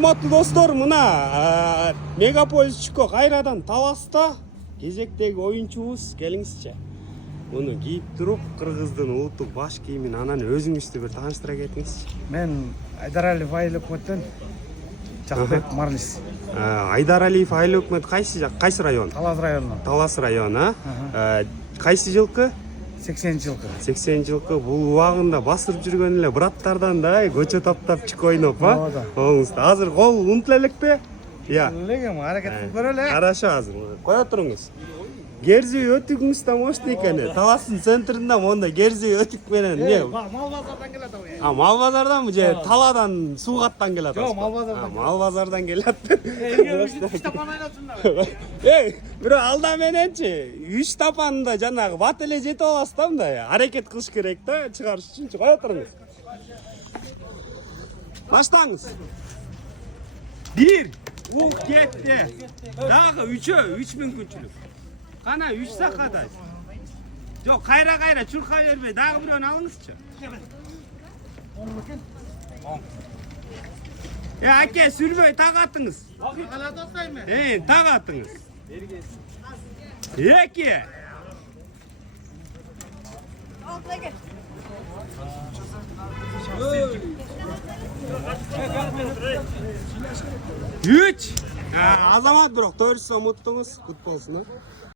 Урматтуу достор, мына Мегаполис Чуко кайрадан таласта кезектеги оюнчубуз. Келиңизчи. Муну кийип туруп, кыргыздын улуттук баш кийимин анан өзүңүздү бир тааныштыра кетиңизчи. Мен Айдаралиев Айыл өкмөттөн Жакбек Марлис. Айдаралиев Айыл өкмөт кайсы район? Талас району. Талас району. Кайсы жылкы? 80 жылкы. 80 жылкы. Бул убагында басып жүргөн эле браттардан да көчө таптап чык ойноп, Оңузда. Азыр кол унутула элекпи? Элегем аракет кылып көрөлү. Хорошо, азыр. Кое туруңуз. Герзи өтүгүңүз да можете экен. Таластын центринде монда герзи өтүк менен Мал базардан келет ау. Мал базарданбы же таладан суугаттан келет? Жок, мал базардан. Мал базардан келет. Үч тапан айнасыңдар. Бирок алда мененчи 3 тапанда жанагы бат эле жетип аласыз да мындай. Аракет кылыш керек да чыгарыш үчүнчү. Кое туруңуз. Баштаңыз. 1 кетти. Дагы 3 мүмкүнчүлүк. Кана 3 сакада. Жок, кайра чурка бербей, дагы бирөөнү алыңызчы. Аке, сүрбөй так атыңыз. Так атыңыз. 2. 3. Азамат бирок, to'g'risi unuttыңыз. Kut bolsun.